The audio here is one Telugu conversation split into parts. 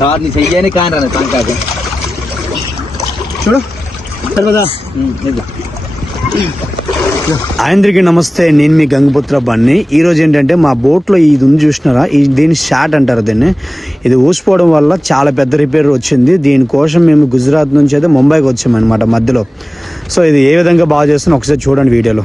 తాడు నీ చెయ్యని కానరా సంకాక చూడు. సరిపోదా అందరికీ నమస్తే నేను మీ గంగపుత్ర బన్ని. ఈ రోజు ఏంటంటే మా బోట్లో ఇది ఉంది చూసినారా? ఈ దీన్ని షాట్ అంటారు దీన్ని. ఇది ఊసిపోవడం వల్ల చాలా పెద్ద రిపేర్ వచ్చింది. దీనికోసం మేము గుజరాత్ నుంచి అయితే ముంబైకి వచ్చామన్నమాట మధ్యలో. సో ఇది ఏ విధంగా బాగా చేస్తున్నా ఒకసారి చూడండి వీడియోలో.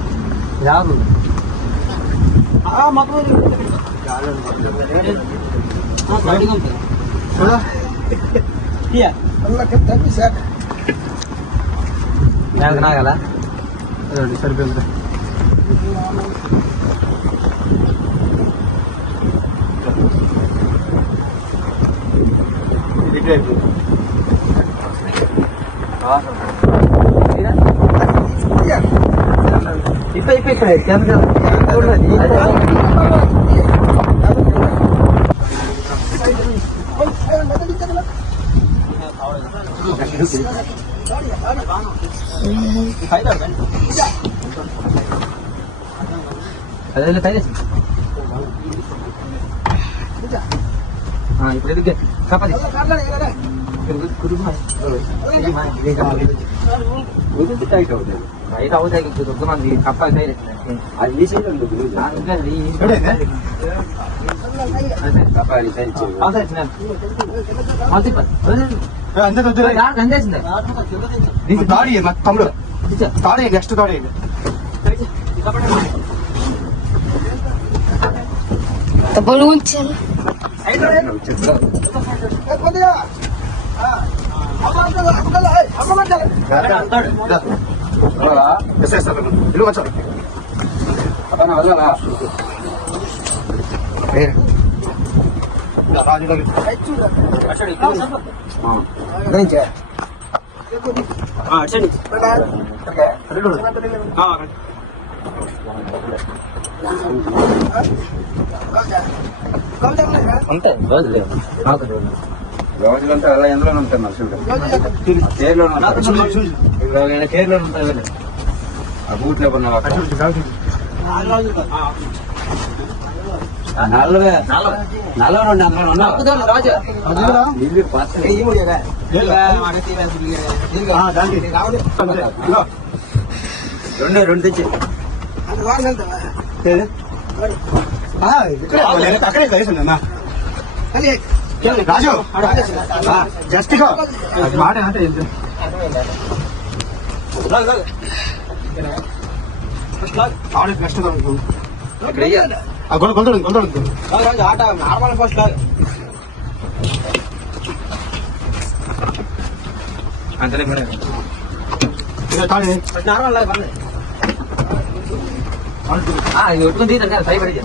Yan. Ah, Iya. Allah. Yang Isa ipipretyan ka. Tulad dito. Ada ada tanya. Ah, ini pergi. Siapa ni? Kudu kudu mas. Kudu mas. ఇప్పుడు ఎదుగు కాపది రైట్ అవుతాయి దొడ్డు మంది కప్ప కైలేసి అది తాడి తమ్ముడు తాడి నెక్స్ట్ తాడి Balloon चल ఇల్లు వచ్చా ఉంటాయి రోజులు రోజులంతా అలా ఎందులో ఉంటాయి మనుషులు కేరళలో ఉంటాయి కేరళ ఉంటాయి ఆ బూట్లో ఉన్న నల్లవే నల్లవ రెండు అందులో పచ్చడి రెండు రెండు తెచ్చి అక్కడే కలిసిందన్నా రాజు జస్ట్ మాట అంటే ఆవిడ కష్టం ఇక్కడ వెయ్యాలి. కొంత కొంత రాజు ఆట నార్మల్ ఫస్ట్ అంతనే తాడి నార్మల్ ఇది ఒట్టుకుని తీద్దాం కదా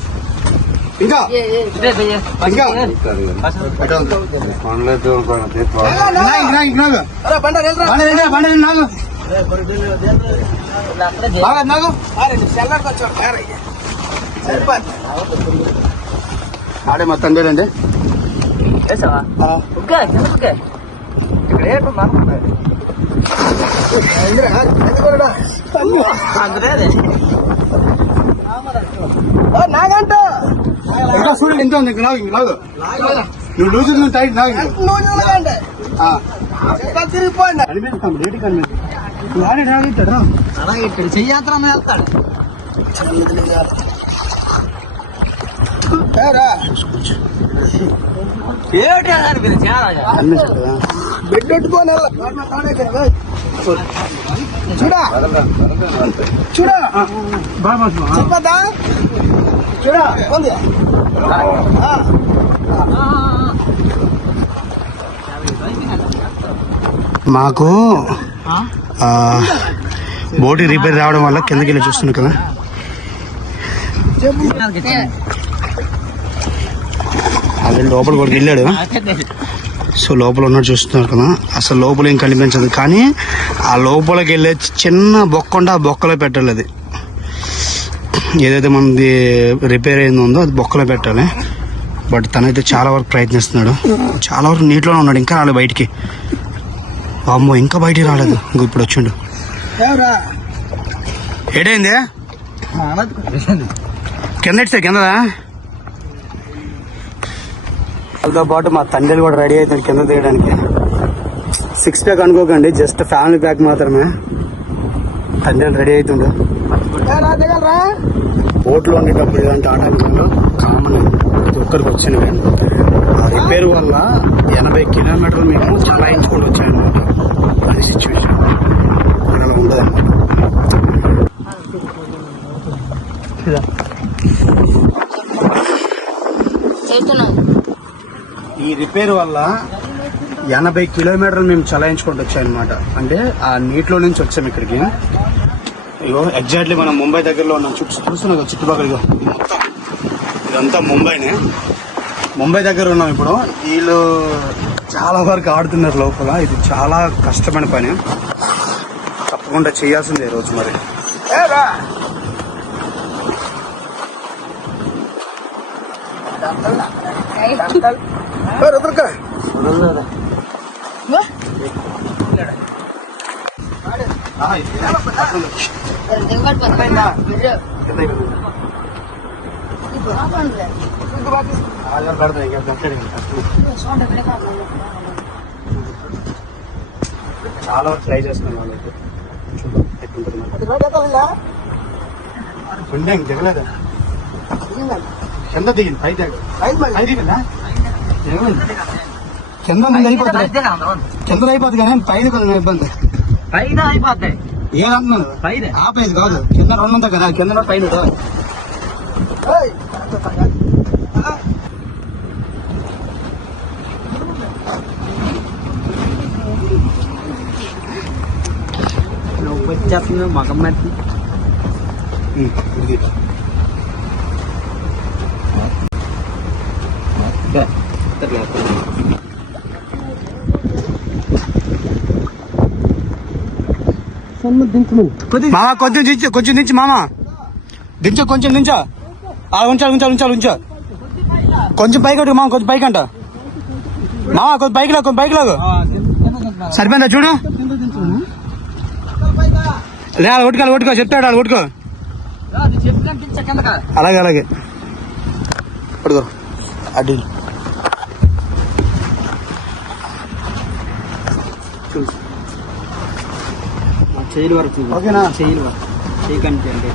ఇంకా ఇదే పోయి ఇంకా పనులు తోడుకోవడం నాకు నాకు నాకు బండ తింటా, చూడండి ఎంత ఉంది. నాకు నాకు నువ్వు లూజ్ టైట్ నాకు కనిపిస్తాం లేట్ కనిపిస్తాం నువ్వు ఆడే రాగిస్తాడు అలాగే ఇక్కడ చెయ్యాత్ర వెళ్తాడు. ఏమిటి చాలా కనిపించట్లేదా? వదలరా, వదలరా, వదలరా. మాకు బోటి రిపేర్ రావడం వల్ల కిందకి వెళ్ళి చూస్తున్నాను కదా. అదే లోపల కూడా వెళ్ళాడు? సో లోపల ఉన్నట్టు చూస్తున్నారు కదా. అసలు లోపల ఏం కనిపించదు. కానీ ఆ లోపలికి వెళ్ళే చిన్న బొక్క ఉంటే ఆ బొక్కలో పెట్టాలి అది. ఏదైతే మనది రిపేర్ అయిందో ఉందో అది బొక్కలో పెట్టాలి. బట్ తనైతే చాలా వరకు ప్రయత్నిస్తున్నాడు. చాలా వరకు నీటిలోనే ఉన్నాడు. ఇంకా రాలేదు బయటికి. అమ్మో ఇంకా బయటికి రాలేదు. ఇంకో ఇప్పుడు వచ్చిండు. ఏడైంది? కింద ఇస్తే కిందదా? వాళ్ళతో పాటు మా తండ్రి కూడా రెడీ అవుతాడు కింద దిగడానికి. సిక్స్ ప్యాక్ అనుకోకండి జస్ట్ ఫ్యామిలీ ప్యాక్ మాత్రమే. తండ్రి రెడీ అవుతుండు. బోట్లు ఉండేటప్పుడు ఇలాంటి ఆటంకాలు కామన్ ప్రతి ఒక్కరికి వచ్చినవి ఆ రిపేర్ వల్ల ఎనభై కిలోమీటర్లు మేము చలాయించుకుంటూ వచ్చాయన్నమాట అది సిచ్యువేషన్ అలా ఉండదు ఈ రిపేర్ వల్ల ఎనభై కిలోమీటర్లు మేము చలాయించుకుంటూ వచ్చాయన్నమాట అంటే ఆ నీటిలో నుంచి వచ్చాము ఇక్కడికి. ఇగో ఎగ్జాక్ట్లీ మనం ముంబై దగ్గరలో ఉన్నాం. చుట్టూ చూస్తున్నాం చుట్టుపక్కల మొత్తం ఇదంతా ముంబైనే. ముంబై దగ్గర ఉన్నాం ఇప్పుడు. వీళ్ళు చాలా వరకు ఆడుతున్నారు లోపల. ఇది చాలా కష్టమైన పని. తప్పకుండా చేయాల్సిందే ఈ రోజు మరి చాలా వరకు ట్రై చేస్తున్నాం వాళ్ళైతే చూద్దాం ఎట్లుంటుంది మరి. ఉండే ఇంక దిగలేదా కింద దిగింది పై దిగ పై దిగిందా దిగలేదు. కింద ముందు అయిపోతుంది కింద అయిపోతుంది కానీ పైన కొంచెం ఇబ్బంది పైన అయిపోతాయి ఏదంటున్నాను పైన ఆపేది కాదు కింద రెండు ఉంటాయి కదా కింద పైన ఉంటాయి. నువ్వు వచ్చేస్తుంది మగం మట్టి ఇది. మామ కొంచెం దించు కొంచెం దించు మామ. దించు కొంచెం దించు. ఆ, ఉంచాలి ఉంచాలి ఉంచాలి ఉంచు. కొంచెం పైకి అడుగు మామ కొంచెం పైకి అంట. మామ కొంచెం పైకి లాగు కొంచెం పైకి లాగు. సరిపోయిందా చూడు? లే అలా కొట్టుకోవాలి కొట్టుకో చెప్తాడు అలా కొట్టుకో. అలాగే అలాగే. పడుకో అడ్డు చేయలు వరకు ఓకేనా? చేయలు వరకు. చేయకండి అంటే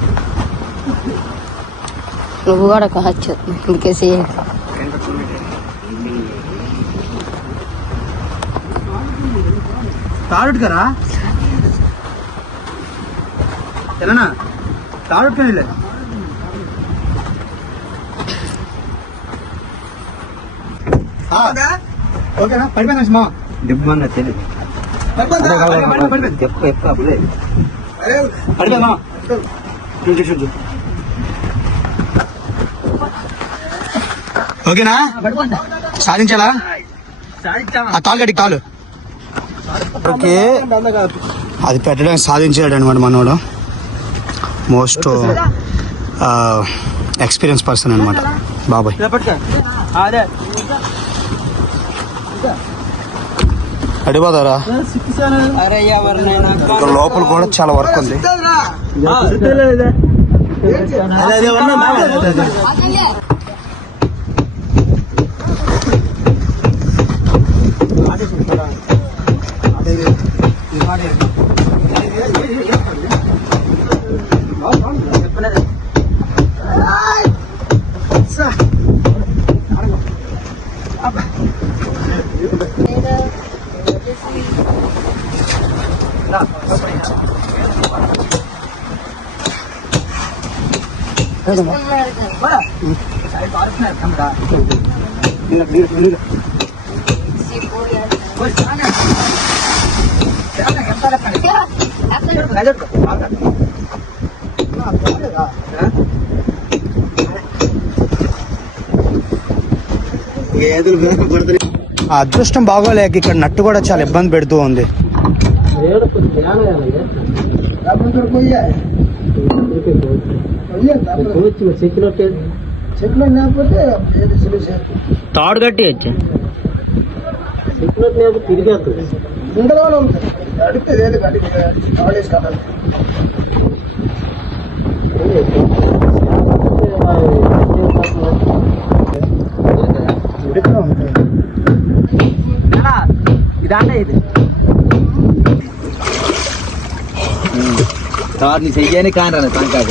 నువ్వు కూడా కావచ్చు. ఇంకే చేయాలి తాడుకరా ఎలానా తాడుకని ఓకేనా? పడిపోయినా మా దిబ్బన్న తెలియదు చెప్పు అప్పుడే చూడు ఓకేనా? సాధించాలా? ఆ తాలు గడి తాలు. ఓకే. అది పెట్టడానికి సాధించాడు అనమాట మనోడు. మోస్ట్ ఎక్స్పీరియన్స్ పర్సన్ అనమాట. బాబాయ్. అదే. అడిపోతారా ఇక్కడ లోపల కూడా చాలా వర్క్ ఉంది అదృష్టం బాగోలేక ఇక్కడ నట్టు కూడా చాలా ఇబ్బంది పెడుతూ ఉంది చెట్లు లేకపోతే ఏది సొల్యూషన్ తాడు కట్టి వచ్చా చెట్లు లేకపోతే తిరిగేస్తుంది ఇందులోనే ఉంటుంది. అడిగితే ఏది కట్టి ఆడేసి కట్టాలి. ఇదంటే ఇది. సార్ని చెయ్యని కానరా సంకాక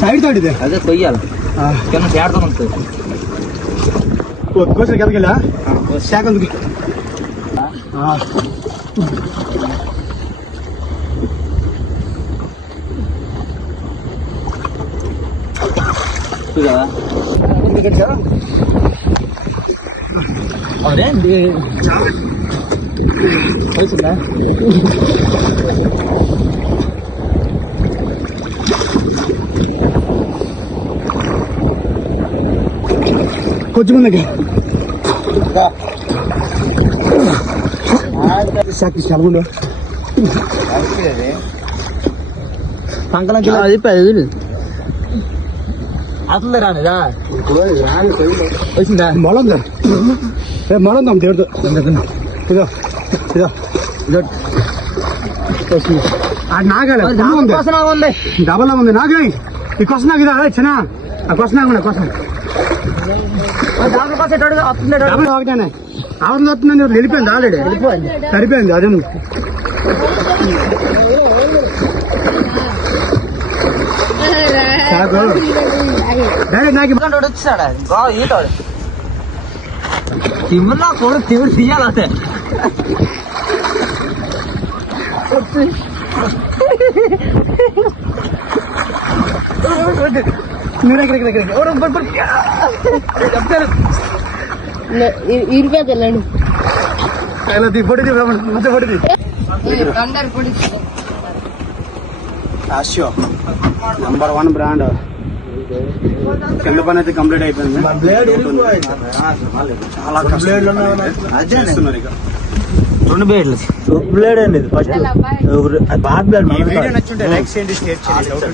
ಸೈಡ್ ತೋಡಿದೆ. ಅದೇ ಕೊಯ್ಯಲ್ಲ. ಕೆಲಸ ಎರಡು ಅಂತ ಕೋಸರಿ ಕೆದಗಿಲ್ಲ ಶಾಕಂದು ಅವರೇ కొంచెం ముందుకి శాఖ చాలా ఉండు సంకలం అది పది అసలు రానిదా వచ్చిందా? మొలందా. ఏ మొలందాం దేవుడు ఇదో ఇదో. అది నాగాలి డబల్ ఉంది. నాగాలి ఈ కొస నాకు ఇదా చిన్న. ఆ కొస నాకు నా కొస దాంట్లో కోసం వస్తుంది డబల్ ఒకటేనే అవతల వస్తుందని వెళ్ళిపోయింది ఆల్రెడీ సరిపోయింది అదే సాకు డైరెక్ట్ నాకు ఇవ్వ- వచ్చాడా బాగా ఈతాడు తిమ్మన్నా కూడా తిమ్మిడి తీయాలంటే మీరు ఇక్కడ ఇక్కడ ఇక్కడ. ఎవరు? పడు- పడు. చెప్తాను ఇరిపోతే వెళ్ళండి. ఇలా తీ ఫోటో తీ మంచి ఫోటో తీ. అందరు పొడి ఆషో నంబర్ వన్ బ్రాండ్ కింద పని అయితే కంప్లీట్ అయిపోయింది. చాలా కష్టం. చేస్తున్నారు ఇక. రెండు బేడ్లు బ్లేడ్ అండి ఇది ఫస్ట్. బాగా బ్లేడ్ వీడియో నచ్చుంటే లైక్ చేయండి షేర్ చేయండి. డౌట్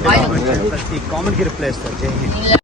ఉంటే కామెంట్కి రిప్లై ఇస్తారు